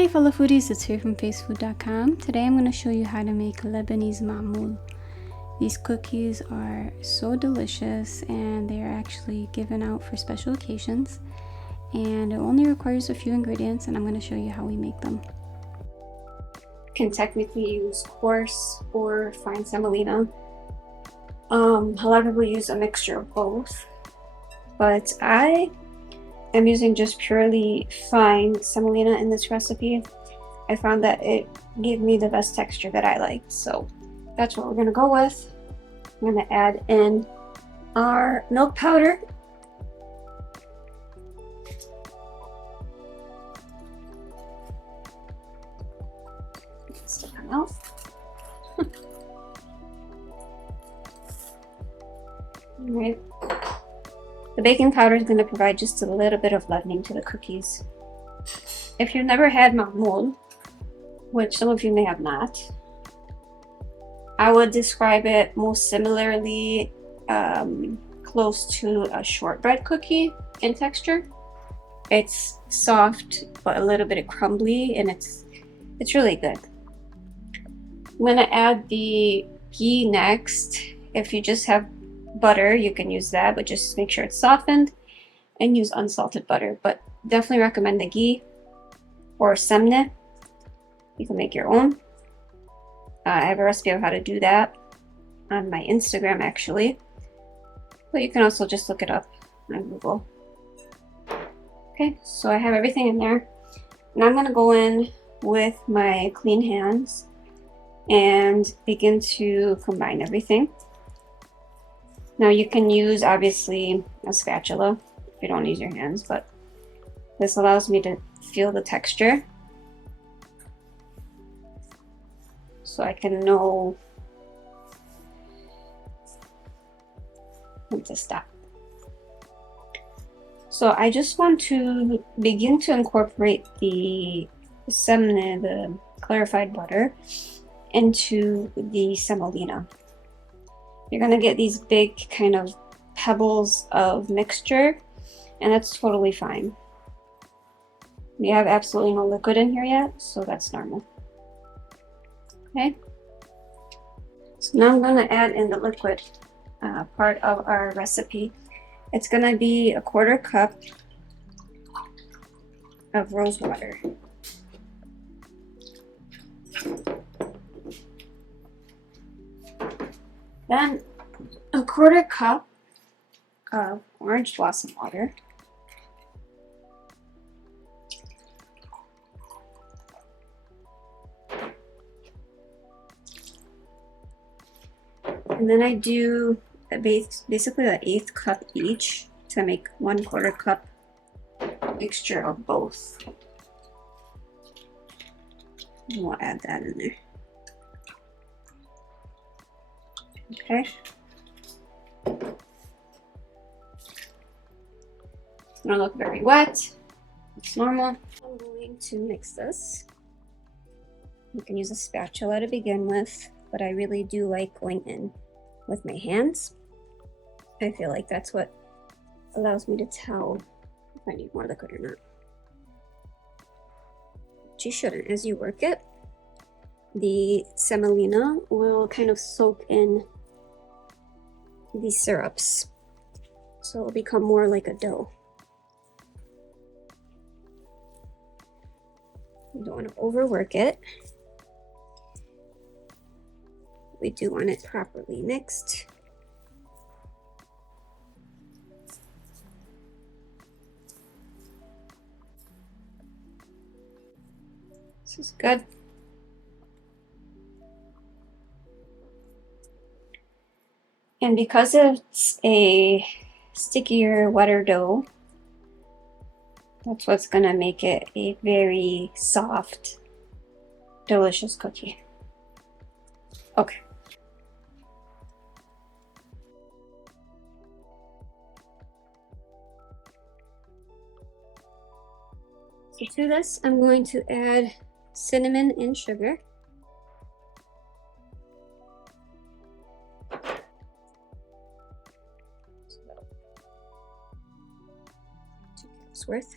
Hey fellow foodies, it's here from facefood.com. Today I'm going to show you how to make Lebanese Mammoul. These cookies are so delicious and they are actually given out for special occasions, and it only requires a few ingredients, and I'm going to show you how we make them. You can technically use coarse or fine semolina. A lot of people use a mixture of both, but I am using just purely fine semolina in this recipe. I found that it gave me the best texture that I liked, so that's what we're gonna go with. I'm gonna add in our milk powder. Stick my mouth. Alright. The baking powder is going to provide just a little bit of leavening to the cookies. If you've never had Mammoul, which some of you may have not, I would describe it most similarly close to a shortbread cookie in texture. It's soft but a little bit crumbly, and it's really good. I'm going to add the ghee next. If you just have butter, you can use that, but just make sure it's softened, and use unsalted butter. But definitely recommend the ghee or semolina. You can make your own. I have a recipe of how to do that on my Instagram actually, but you can also just look it up on Google. Okay, so I have everything in there, and I'm going to go in with my clean hands and begin to combine everything. Now you can use obviously a spatula if you don't use your hands, but this allows me to feel the texture so I can know when to stop. So I just want to begin to incorporate the semolina, the clarified butter, into the semolina. You're going to get these big kind of pebbles of mixture, and that's totally fine. We have absolutely no liquid in here yet, so that's normal. Okay, so now I'm going to add in the liquid part of our recipe. It's going to be a 1/4 cup of rose water. Then a 1/4 cup of orange blossom water. And then I do basically an 1/8 cup each to make 1/4 cup mixture of both. And we'll add that in there. Okay. It's gonna look very wet. It's normal. I'm going to mix this. You can use a spatula to begin with, but I really do like going in with my hands. I feel like that's what allows me to tell if I need more liquid or not. But you shouldn't. As you work it, the semolina will kind of soak in these syrups, so it'll become more like a dough. You don't want to overwork it. We do want it properly mixed. This is good. And because it's a stickier, wetter dough, that's what's going to make it a very soft, delicious cookie. Okay. So to this, I'm going to add cinnamon and sugar. worth.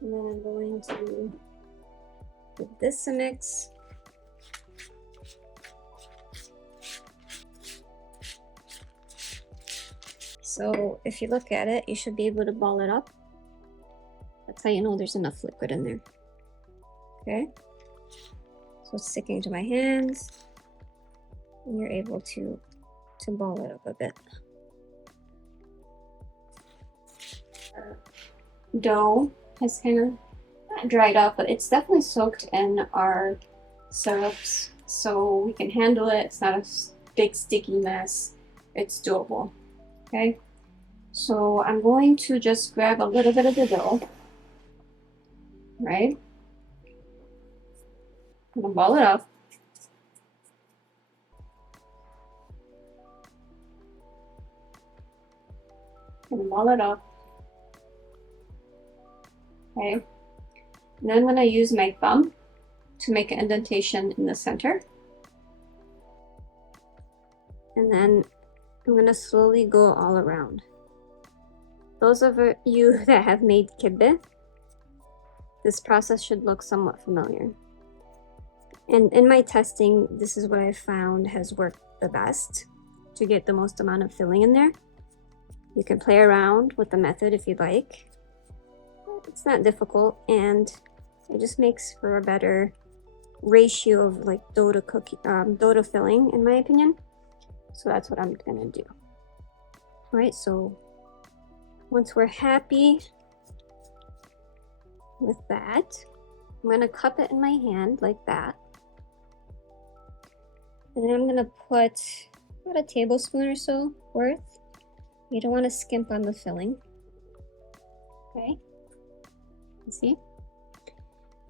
And then I'm going to give this a mix. So if you look at it, you should be able to ball it up. That's how you know there's enough liquid in there. Okay, so it's sticking to my hands, and you're able to ball it up a bit. Dough has kind of dried up, but it's definitely soaked in our syrups, so we can handle it. It's not a big sticky mess. It's doable. Okay, so I'm going to just grab a little bit of the dough, right? I'm gonna ball it up. I'm gonna ball it up. Okay, and then I'm gonna use my thumb to make an indentation in the center. And then I'm gonna slowly go all around. Those of you that have made kibbeh, this process should look somewhat familiar. And in my testing, this is what I've found has worked the best to get the most amount of filling in there. You can play around with the method if you'd like. It's not difficult, and it just makes for a better ratio of like dough to filling, in my opinion. So that's what I'm gonna do. All right, so once we're happy with that, I'm gonna cup it in my hand like that. And then I'm gonna put about a tablespoon or so worth. You don't want to skimp on the filling. Okay, you see?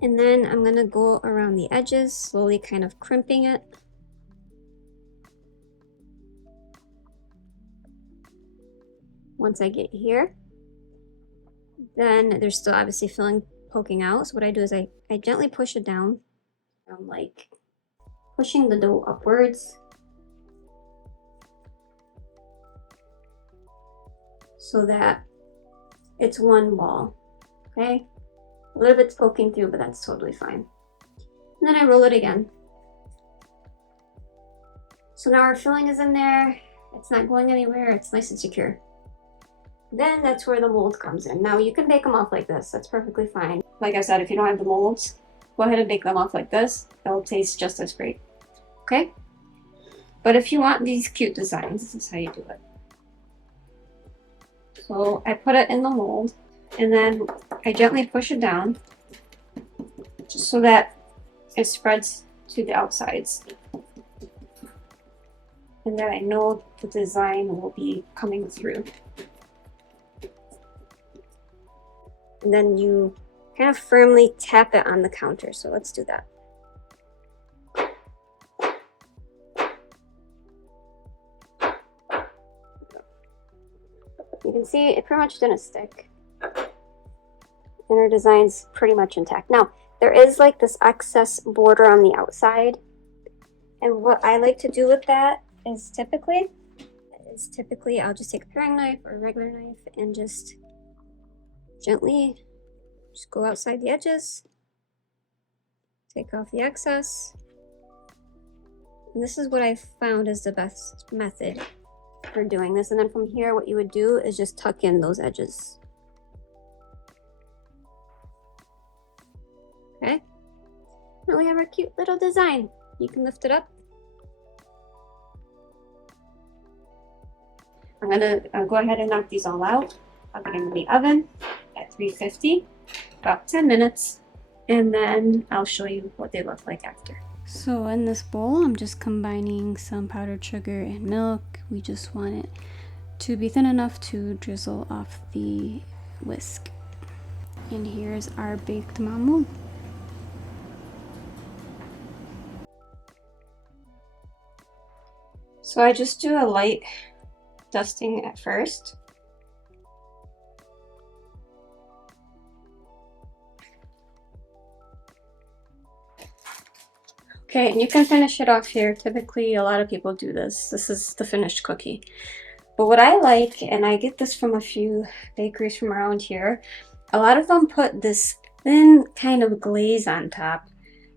And then I'm gonna go around the edges, slowly kind of crimping it. Once I get here, then there's still obviously filling poking out. So what I do is I gently push it down. I'm like pushing the dough upwards so that it's one ball. Okay, a little bit's poking through, but that's totally fine. And then I roll it again. So now our filling is in there. It's not going anywhere. It's nice and secure. Then that's where the mold comes in. Now you can bake them off like this. That's perfectly fine. Like I said, if you don't have the molds, go ahead and bake them off like this. They'll taste just as great. Okay? But if you want these cute designs, this is how you do it. So I put it in the mold, and then I gently push it down just so that it spreads to the outsides. And then I know the design will be coming through. And then you kind of firmly tap it on the counter. So let's do that. You can see it pretty much didn't stick. And our design's pretty much intact. Now, there is like this excess border on the outside. And what I like to do with that is typically I'll just take a paring knife or a regular knife and just gently just go outside the edges, take off the excess. And this is what I found is the best method for doing this. And then from here, what you would do is just tuck in those edges. Okay, now we have our cute little design. You can lift it up. I'm gonna go ahead and knock these all out. I'll put them in the oven at 350, about 10 minutes, and then I'll show you what they look like after. So in this bowl, I'm just combining some powdered sugar and milk. We just want it to be thin enough to drizzle off the whisk. And here's our baked mammoul. So I just do a light dusting at first. Okay, and you can finish it off here. Typically, a lot of people do this. This is the finished cookie. But what I like, and I get this from a few bakeries from around here, a lot of them put this Then kind of glaze on top.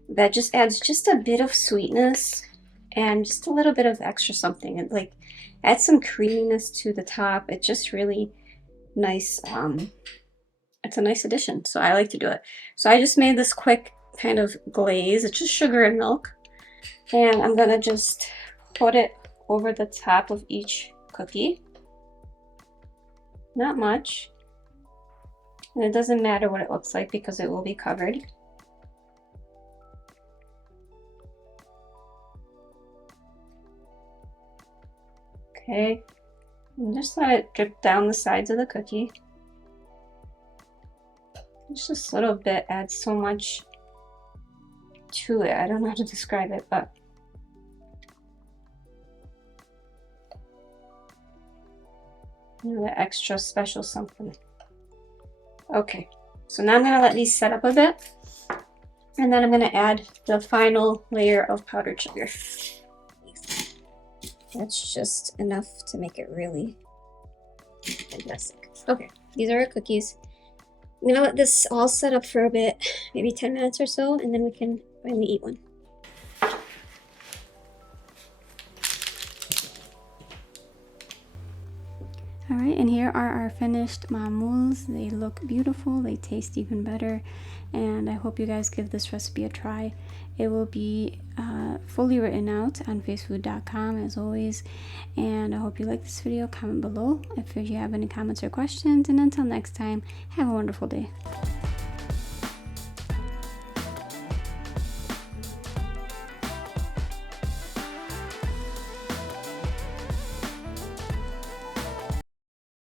That just adds just a bit of sweetness and just a little bit of extra something. It like adds some creaminess to the top. It's just really nice. It's a nice addition, so I like to do it. So I just made this quick kind of glaze. It's just sugar and milk. And I'm gonna just put it over the top of each cookie. Not much. And it doesn't matter what it looks like because it will be covered. Okay, and just let it drip down the sides of the cookie. Just a little bit adds so much to it. I don't know how to describe it, but the extra special something. Okay, so now I'm gonna let these set up a bit, and then I'm gonna add the final layer of powdered sugar. That's just enough to make it really fantastic. Okay, these are our cookies. I'm gonna let this all set up for a bit, maybe 10 minutes or so, and then we can finally eat one. Alright, and here are our finished mamouls. They look beautiful, they taste even better, and I hope you guys give this recipe a try. It will be fully written out on facefood.com as always, and I hope you like this video. Comment below if you have any comments or questions, and until next time, have a wonderful day.